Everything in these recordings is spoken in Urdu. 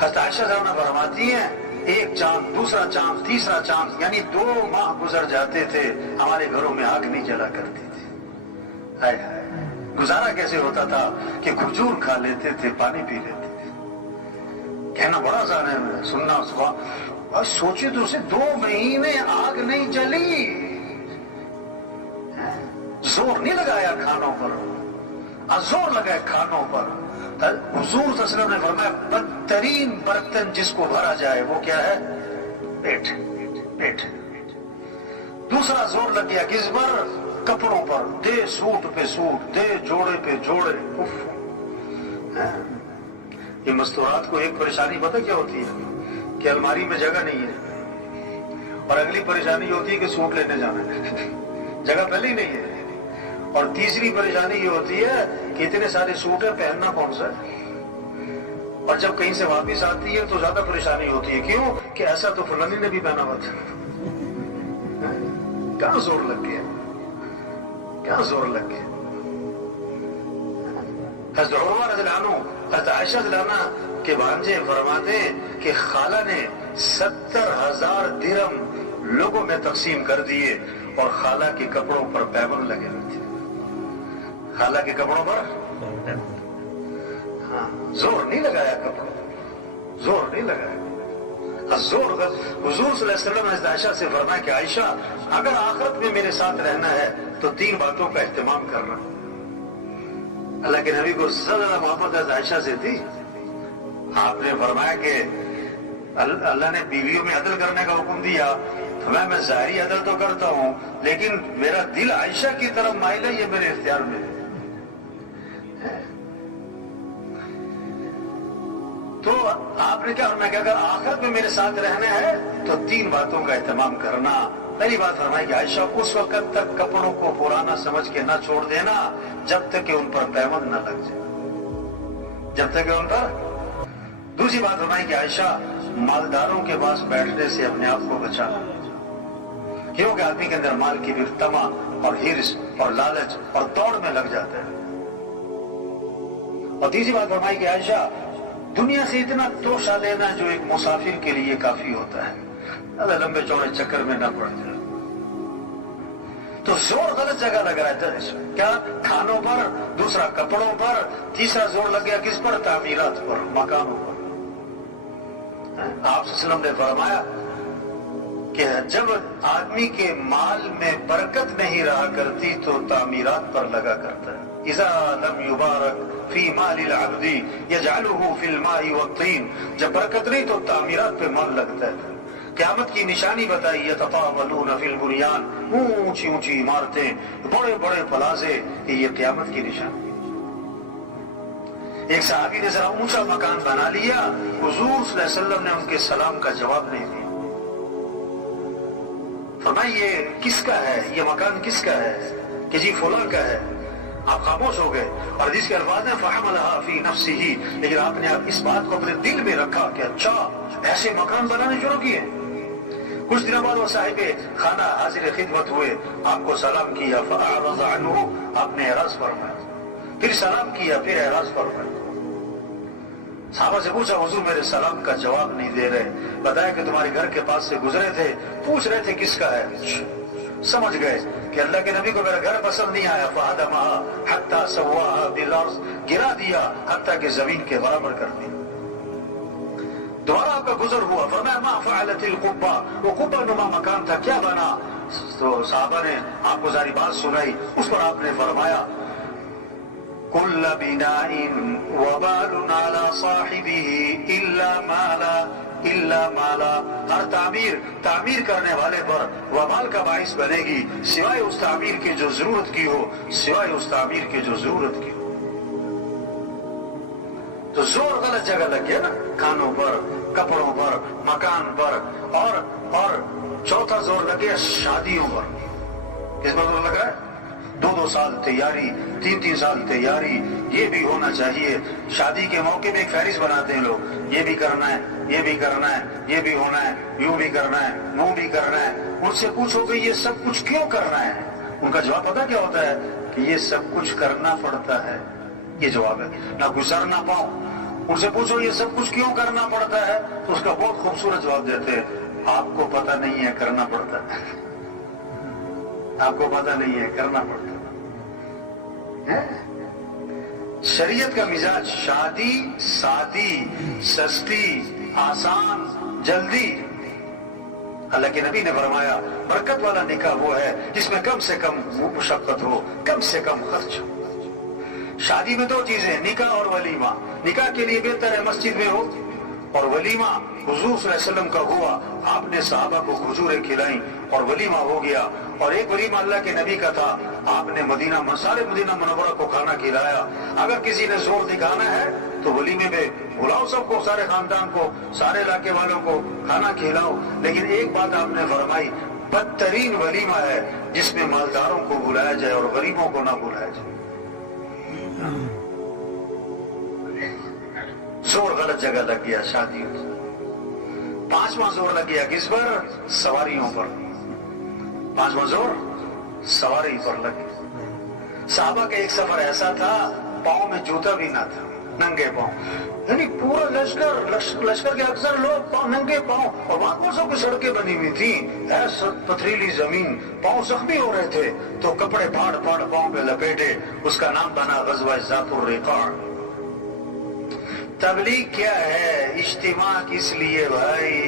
حضرت عائشہ عنہا فرماتی ہیں ایک چاند، دوسرا چاند، تیسرا چاند، یعنی 2 ماہ گزر جاتے تھے ہمارے گھروں میں آگ نہیں جلا کرتی تھی. ہائے ہائے، گزارا کیسے ہوتا تھا کہ کھجور کھا لیتے تھے، پانی پی لیتے تھے. کہنا بڑا آسان ہے، سننا صبح اور سوچے تو اسے 2 مہینے آگ نہیں جلی، زور نہیں لگایا کھانوں پر، زور لگائے کھانوں پر. حضور صلی اللہ علیہ وسلم نے فرمایا بدترین برتن جس کو بھرا جائے وہ کیا ہے؟ پیٹ. پیٹ. دوسرا زور لگ گیا کس پر؟ کپڑوں پر. دے سوٹ پہ سوٹ، دے جوڑے پہ جوڑے. یہ مستورات کو ایک پریشانی پتہ کیا ہوتی ہے؟ کہ الماری میں جگہ نہیں ہے، اور اگلی پریشانی ہوتی ہے کہ سوٹ لینے جانا ہے، جگہ پہلے ہی نہیں ہے. اور تیسری پریشانی یہ ہوتی ہے کہ اتنے سارے سوٹ ہیں، پہننا کون سا ہے. اور جب کہیں سے واپس آتی ہے تو زیادہ پریشانی ہوتی ہے. کیوں؟ کہ ایسا تو فلانی نے بھی پہنا ہوا تھا. کہاں زور لگ گیا، کہاں زور لگ گیا. حضرت عمر رضی اللہ عنہ، حضرت عائشہ رضی اللہ عنہ کے بھانجے فرماتے ہیں کہ خالہ نے 70,000 درہم لوگوں میں تقسیم کر دیے اور خالہ کے کپڑوں پر پیبند لگے ہوئے تھے. خالہ کے کپڑوں پر ہاں زور نہیں لگایا، کپڑوں زور نہیں لگایا. زور حضور صلی اللہ علیہ وسلم نے عائشہ سے فرمایا کہ عائشہ اگر آخرت میں میرے ساتھ رہنا ہے تو 3 باتوں کا اہتمام کرنا. اللہ کے نبی کو زیادہ محبت عائشہ سے تھی. آپ نے فرمایا کہ اللہ نے بیویوں میں عدل کرنے کا حکم دیا، تو میں ظاہری عدل تو کرتا ہوں لیکن میرا دل عائشہ کی طرف مائل ہے، یہ میرے اختیار میں ہے. تو آپ نے کیا فرمایا کہ اگر آخرت میں میرے ساتھ رہنا ہے تو 3 باتوں کا اہتمام کرنا. پہلی بات فرمائی کہ عائشہ اس وقت تک کپڑوں کو پرانا سمجھ کے نہ چھوڑ دینا جب تک کہ ان پر پیوند نہ لگ جائے، جب تک کہ ان پر. دوسری بات فرمائی کہ عائشہ مالداروں کے پاس بیٹھنے سے اپنے آپ کو بچانا، کیونکہ آدمی کے اندر مال کی بھی تما اور ہرس اور لالچ اور دوڑ میں لگ جاتا ہے. اور تیسری بات فرمائی کہ عائشہ دنیا سے اتنا توشہ لینا جو ایک مسافر کے لیے کافی ہوتا ہے، اللہ لمبے چوڑے چکر میں نہ پڑ جائے. تو زور غلط جگہ لگ رہا ہے. کیا؟ کھانوں پر، دوسرا کپڑوں پر، تیسرا زور لگ گیا کس پر؟ تعمیرات پر، مکانوں پر. آپ صلی اللہ علیہ وسلم نے فرمایا کہ جب آدمی کے مال میں برکت نہیں رہا کرتی تو تعمیرات پر لگا کرتا ہے. اذا لم یبارک فی مال العبد یجعلہ فی الماء والطین. جب برکت نہیں تو تعمیرات پہ مال لگتا ہے. قیامت کی نشانی بتائی، یتطاولون فی البنیان، اونچی اونچی عمارتیں، بڑے بڑے پلازے، یہ قیامت کی نشانی. ایک صحابی نے ذرا اونچا مکان بنا لیا، حضور صلی اللہ علیہ وسلم نے ان کے سلام کا جواب نہیں دیا. فرمایا یہ کس کا ہے، یہ مکان کس کا ہے؟ کہ جی فلاں کا ہے. آپ خاموش ہو گئے. اور حدیث کے الفاظ ہیں فحملها فی نفسہ، لیکن آپ نے اس بات کو اپنے دل میں رکھا کہ اچھا ایسے مکان بنانے شروع کیے. کچھ دنوں بعد وہ صاحب خانہ حاضر خدمت ہوئے، آپ کو سلام کیا، فاعرض عنہ، آپ نے اعراض فرمایا. پھر سلام کیا، پھر اعراض فرمایا. صحابہ سے پوچھا حضور میرے سلام کا جواب نہیں دے رہے. بتایا کہ تمہارے گھر کے پاس سے گزرے تھے، پوچھ رہے تھے کس کا ہے. سمجھ گئے کہ اللہ کے نبی کو میرا گھر پسند نہیں آیا. فہدمها حتی سواها بالارض، گرا دیا حتیٰ کہ زمین کے برابر کر دیا. دوبارہ آپ کا گزر ہوا، فرمایا ما فعلت القبہ، وہ قبہ نما مکان تھا کیا بنا؟ تو صحابہ نے آپ کو ساری بات سنائی. اس پر آپ نے فرمایا کل بناء وبال على صاحبه الا مالا. ہر تعمیر کرنے والے پر وبال کا باعث بنے گی سوائے اس تعمیر کی جو ضرورت کی ہو، سوائے اس تعمیر کی جو ضرورت کی ہو. تو زور غلط جگہ لگ گیا نا، کھانوں پر، کپڑوں پر، مکان پر. اور چوتھا زور لگ گیا شادیوں پر. کس پر زور لگا ہے؟ 2 سال تیاری، 3 سال تیاری. یہ بھی ہونا چاہیے. شادی کے موقع میں ایک فہرست بناتے ہیں لوگ، یہ بھی کرنا ہے، یہ بھی کرنا ہے، یہ بھی ہونا ہے، یوں بھی کرنا ہے، وہ بھی کرنا ہے. ان سے پوچھو کہ یہ سب کچھ کیوں کرنا ہے؟ ان کا جواب پتہ کیا ہوتا ہے؟ کہ یہ سب کچھ کرنا پڑتا ہے. یہ جواب ہے. نہ گزر نہ پاؤں، ان سے پوچھو یہ سب کچھ کیوں کرنا پڑتا ہے، تو اس کا بہت خوبصورت جواب دیتے ہیں، آپ کو پتہ نہیں ہے کرنا پڑتا ہے، آپ کو پتہ نہیں ہے کرنا پڑتا ہے۔ شریعت کا مزاج شادی سادی، سستی، آسان، جلدی۔ اللہ کے نبی نے فرمایا برکت والا نکاح وہ ہے جس میں کم سے کم مشقت ہو، کم سے کم خرچ ہو۔ شادی میں دو چیزیں، نکاح اور ولیمہ۔ نکاح کے لیے بہتر ہے مسجد میں ہو، اور ولیمہ حضور صلی اللہ علیہ وسلم کا ہوا، آپ نے صحابہ کو کھجوریں کھلائیں اور ولیمہ ہو گیا۔ اور ایک ولیمہ اللہ کے نبی کا تھا، آپ نے سارے مدینہ منورہ کو کھانا کھلایا۔ اگر کسی نے زور دکھانا ہے تو ولیمے میں بلاؤ سب کو، سارے خاندان کو، سارے علاقے والوں کو کھانا کھلاؤ، لیکن ایک بات آپ نے فرمائی، بدترین ولیمہ ہے جس میں مالداروں کو بلایا جائے اور غریبوں کو نہ بلایا جائے۔ زور غلط جگہ لگ گیا شادیوں سے۔ پانچواں زور لگ گیا کس پر؟ سواریوں پر۔ پانچواں زور سواری پر لگ گیا۔ صحابہ کا ایک سفر ایسا تھا، پاؤں میں جوتا بھی نہ تھا، ننگے پاؤں، یعنی پورا لشکر کے اکثر لوگ پاؤں ننگے پاؤں، اور وہاں کون سو کی سڑکیں بنی ہوئی تھی، ایسا پتھریلی زمین، پاؤں زخمی ہو رہے تھے تو کپڑے پھاڑ پھاڑ پاؤں پہ لپیٹے، اس کا نام بنا غزوہ ذات الرقاع۔ تبلیغ کیا ہے، اجتماع کس لیے بھائی؟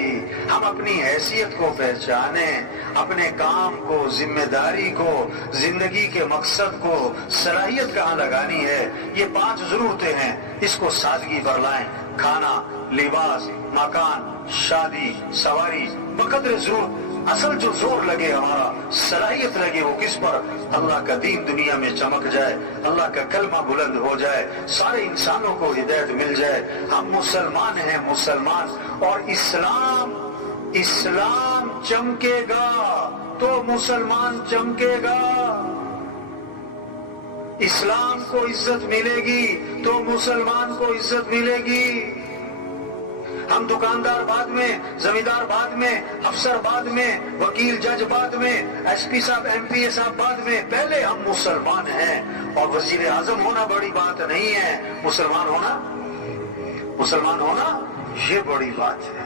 ہم اپنی حیثیت کو پہچانیں، اپنے کام کو، ذمہ داری کو، زندگی کے مقصد کو، صلاحیت کہاں لگانی ہے۔ یہ 5 ضرورتیں ہیں، اس کو سادگی پر لائیں۔ کھانا، لباس، مکان، شادی، سواری، بقدر ضرورت۔ اصل جو زور لگے ہمارا، صلاحیت لگے، وہ کس پر؟ اللہ کا دین دنیا میں چمک جائے، اللہ کا کلمہ بلند ہو جائے، سارے انسانوں کو ہدایت مل جائے۔ ہم مسلمان ہیں، مسلمان، اور اسلام چمکے گا تو مسلمان چمکے گا۔ اسلام کو عزت ملے گی تو مسلمان کو عزت ملے گی۔ ہم دکاندار بعد میں، زمیندار بعد میں، افسر بعد میں، وکیل جج بعد میں، ایس پی صاحب ایم پی اے صاحب بعد میں، پہلے ہم مسلمان ہیں۔ اور وزیر اعظم ہونا بڑی بات نہیں ہے، مسلمان ہونا یہ بڑی بات ہے۔